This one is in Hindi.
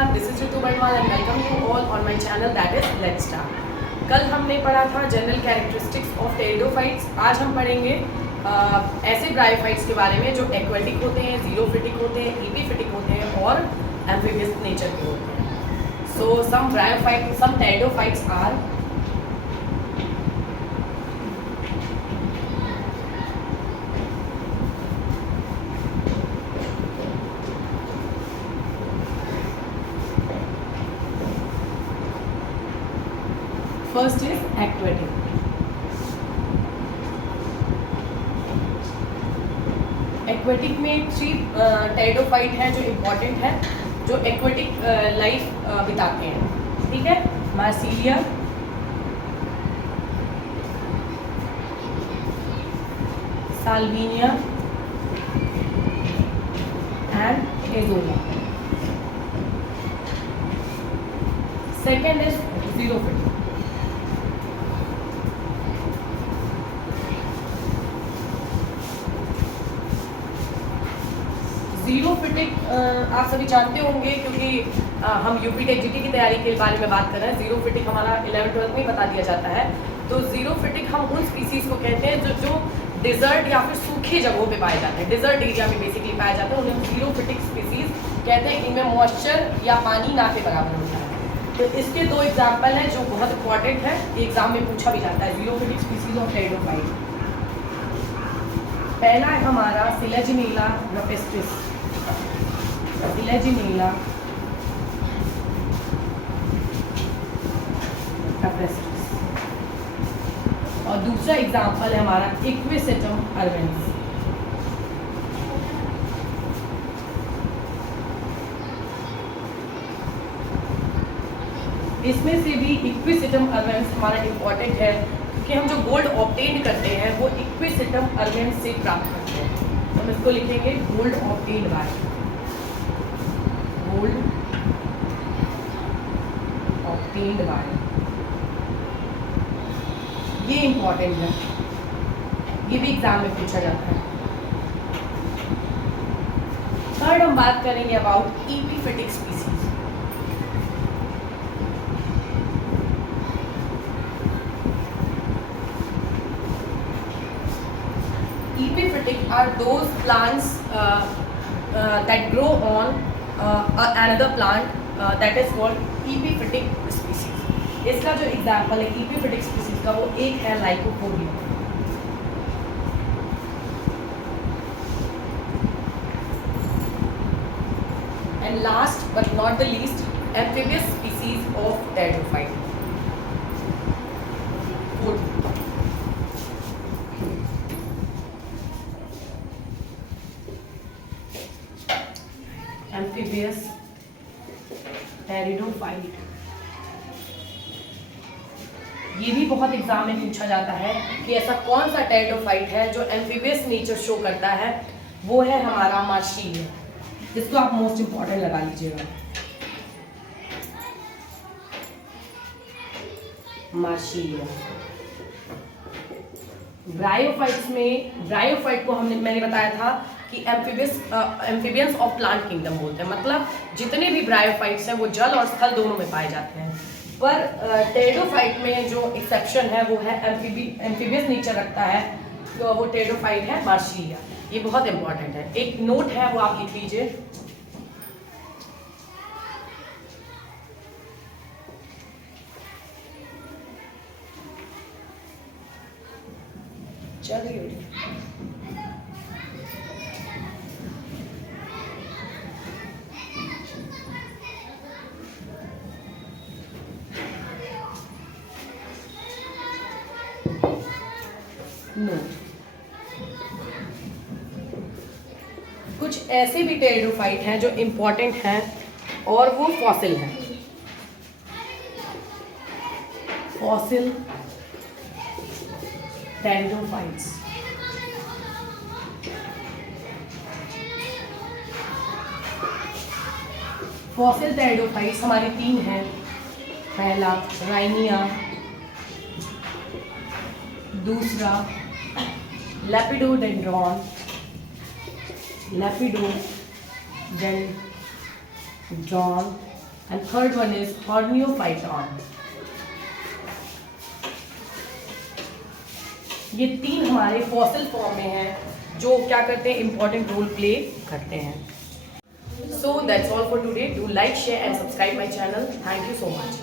everyone, this is Ritu Barmal and welcome you all on my channel that is Let's Start। कल हमने पढ़ा था जनरल कैरेक्टरिस्टिक्स ऑफ टेरिडोफाइट्स। आज हम पढ़ेंगे ऐसे ब्रायोफाइट्स के बारे में जो एक्वेटिक होते हैं, जीरोफिटिक होते हैं, एपीफिटिक होते हैं और एम्फीबियस नेचर के होते हैं। So some pteridophytes are first is aquatic. Aquatic में 3 टेरिडोफाइट हैं जो इम्पोर्टेंट है, जो एक्वेटिक लाइफ बिताते हैं। ठीक है, Marsilea, Salvinia and azolla. Second is xerophytic. Xerophytic आप सभी जानते होंगे क्योंकि हम यूपी टेक जीटी की तैयारी के बारे में बात कर रहे हैं। जीरोफिटिक हमारा 11th-12th में बता दिया जाता है। तो जीरोफिटिक हम उन स्पीसीज को कहते हैं जो डिजर्ट या फिर सूखी जगहों पे पाए जाते हैं, डिजर्ट एरिया में बेसिकली पाए जाते हैं। उन्हें जीरोफिटिक स्पीसीज कहते हैं। इनमें मॉइस्चर या पानी ना के बराबर होता है। तो इसके 2 एग्जाम्पल हैं जो बहुत इंपॉर्टेंट है, एग्जाम में पूछा भी जाता है। जीरोफिटिक स्पीसीज ऑफ टेरिडोफाइट, पहला है हमारा सिलेजिनेला रपेस्ट्रिस, सिलेजिनेला रपेस्ट्रिस, और दूसरा एग्जाम्पल है हमारा इक्विसेटम अर्वेंस। इसमें से भी इक्विसेटम अर्वेंस हमारा इंपॉर्टेंट है क्योंकि हम जो गोल्ड ऑब्टेन करते हैं वो इक्विसेटम अर्वेंस से प्राप्त करते हैं। हम इसको लिखेंगे gold obtained by, gold obtained by. ये इंपॉर्टेंट है, ये भी एग्जाम में पूछा जाता है। थर्ड हम बात करेंगे about epiphytic species. Epiphytic are those plants that grow on another plant that is called epiphytic species। इसका जो एग्जाम्पल है epiphytic species का वो एक है lycopodium. And last but not the least, amphibious species of pteridophyte. Amphibious pteridophyte, ये भी बहुत एग्जाम में पूछा जाता है कि ऐसा कौन सा टेरिडोफाइट है जो एम्फीबियस नेचर शो करता है। वो है हमारा मार्सिलिया। इसको आप मोस्ट इंपॉर्टेंट लगा लीजिएगा, मार्सिलिया। ब्रायोफाइट को मैंने बताया था कि एम्फीबियंस ऑफ प्लांट किंगडम बोलते हैं। मतलब जितने भी ब्रायोफाइट्स हैं वो जल और स्थल दोनों में पाए जाते हैं। पर टेरिडोफाइट में जो एक्सेप्शन है वो है एम्फीबियस नेचर रखता है, तो वो टेरिडोफाइट है मार्सिलिया। ये बहुत इंपॉर्टेंट है, एक नोट है वो आप लिख लीजिए। चलिए, कुछ ऐसे भी टेरिडोफाइट हैं जो इंपॉर्टेंट हैं और वो फॉसिल हैं। फॉसिल टेरिडोफाइट्स, फॉसिल टेरिडोफाइट्स हमारे 3 हैं। पहला राइनिया, दूसरा लेपिडोडेंड्रॉन, लेपिडोडेंड्रॉन एंड थर्ड वन इज हॉर्नियोफाइटॉन। ये 3 हमारे फॉसिल फॉर्म में हैं जो क्या करते हैं, इंपॉर्टेंट रोल प्ले करते हैं। So that's all for today. Do like, share and subscribe my channel. Thank you so much.